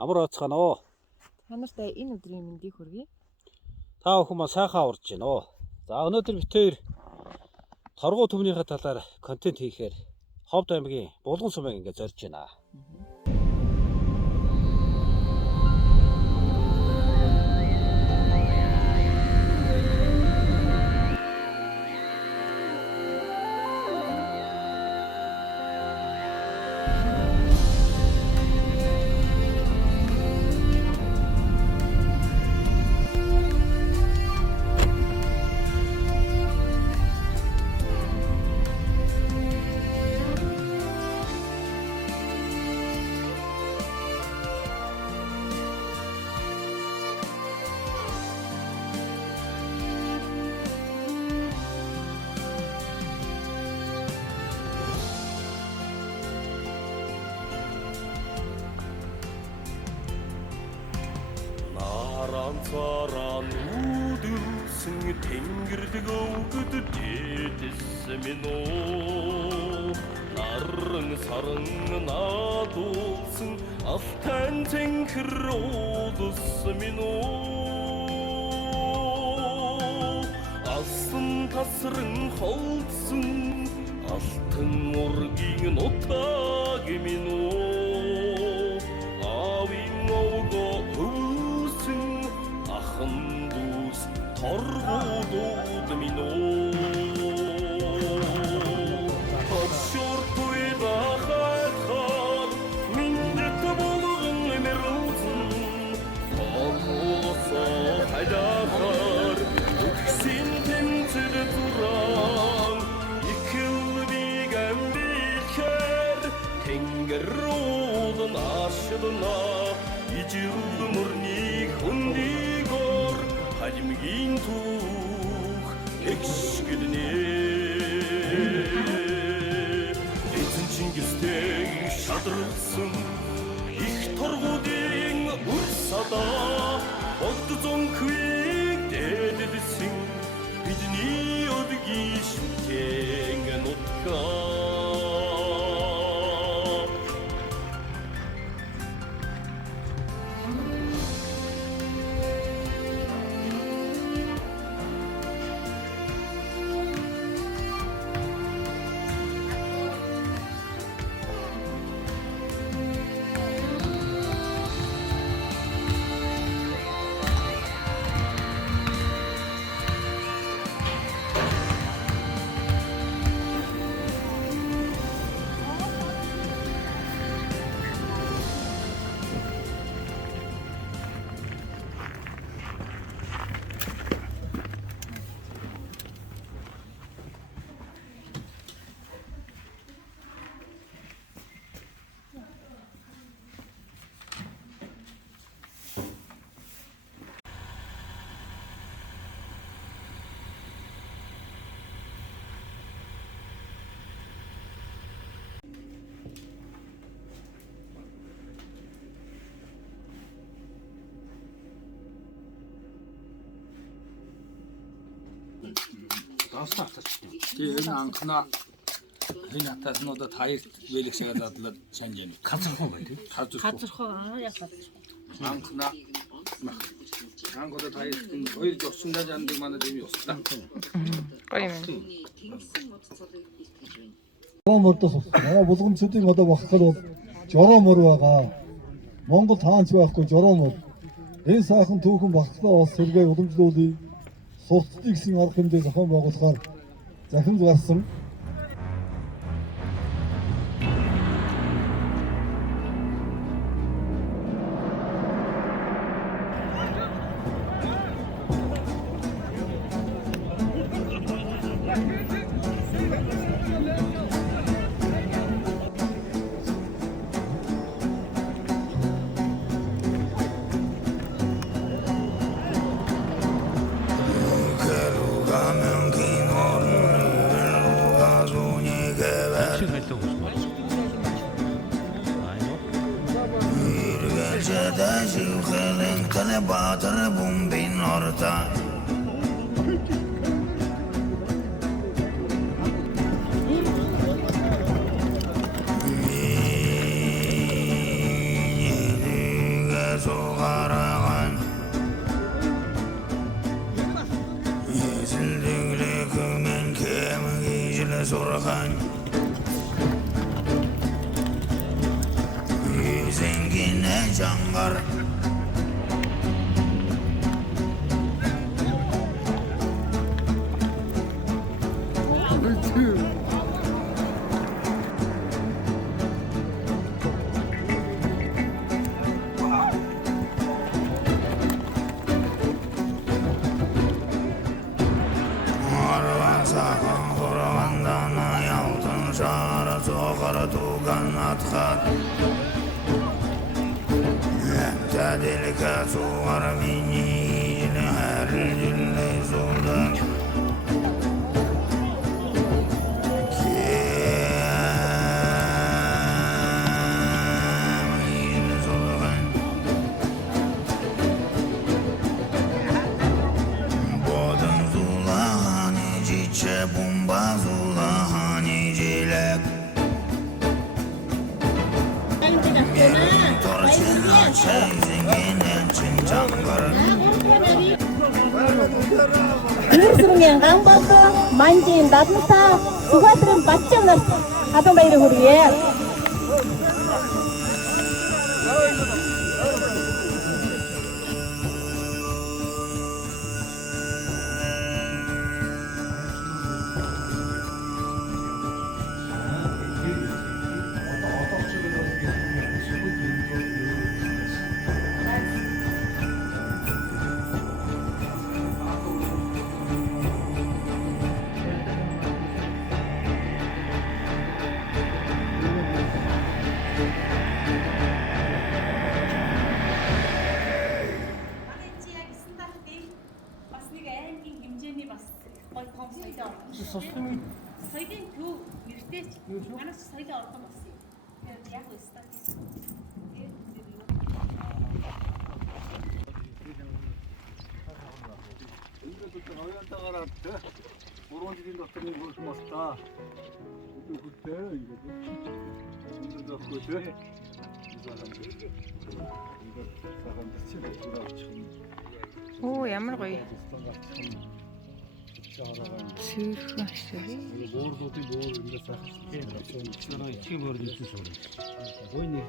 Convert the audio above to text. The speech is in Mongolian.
Амар бацгаана оо. Та нартай энэ өдрийн мэндийг хүргэе. Та бүхэн маань сайхан урж байна оо. За өнөөдөр бид хоёр торгуу төмнийхээ талаар контент хийхээр Ховд аймгийн Булган сумыг ингээд зорж байна. Царан үдүсэн тэнгэрдэг өвгөд дэдэсмэн оо наран саран надуулсан алтай цэнхэр уудсмэн оо асан тасран холдсон алтан ургийн нутагмэн оо авин овго Хандус торгуудууд минь оо Отшортуйда хайтхар миндэт болгон эмэрлсэн Торгуусо хайдахар Үтгсин тэмцэд туран Икэлбиг амбилхэр Тэнгэр уулан ашдна Ижил мөрний хүндий Хажимгийн түүх экшгэднэ эзэн Чингистэй шадрсан их торгуудын үр садаа бод зонхвиг дэдэсэн бидний өдгийн шүтэн нутгаа Тэр анхна энэ хатаснуудад хоёрт вэлэгшгээ задлаад санаж байна. Газархуу байна тийм. Газархуу яг газархуу. Анхна ангуудад хоёр жогсондоо жандаг манад юм ёстой. Гоё юм. Мордос манай булгамчдын одоо багтал бол жороо мөр байгаа. Монгол таанч байхгүй жороо мөр. Энэ сайхан түүхэн багтлаа бас сэргээ уламжлуулъя. Сурталчилсан гэсэн арга хэмжээ зохион байгуулахаар захимд гарсан. қараған есілдігілігімен кемігі жылы сұрған есенгене жаңғар саған құрғандан алтын шары соқыр туған атқат тәделікі суғар менейілі әрілі зулдан кемейлі зулған бодын зулаған ежетші бомба зулаған ежелік менің торчен açı зеңгенен чин жаңғыр Үрсүрүнген гаң болду, манжийин дадынса, сугатырын батчанар адам байры хүрге. бас нэг аймгийн хэмжээний бас гой том соёлын ордон. Соёлын төв нэртэйч манай соёлын ордон болсон юм. Тэгээд яг өстой. ингээд оянтаа гараад те 3 жилийн дотор нэг хөрх мастаа үгүй ингээд авахгүй те сахан чинь авчих юм. Оо ямар гоё. Сүүрхэн шүү. Буурлуудын буур ингээд сайхан тийм. Чи мөр нэгсэн шүү. Гой нэг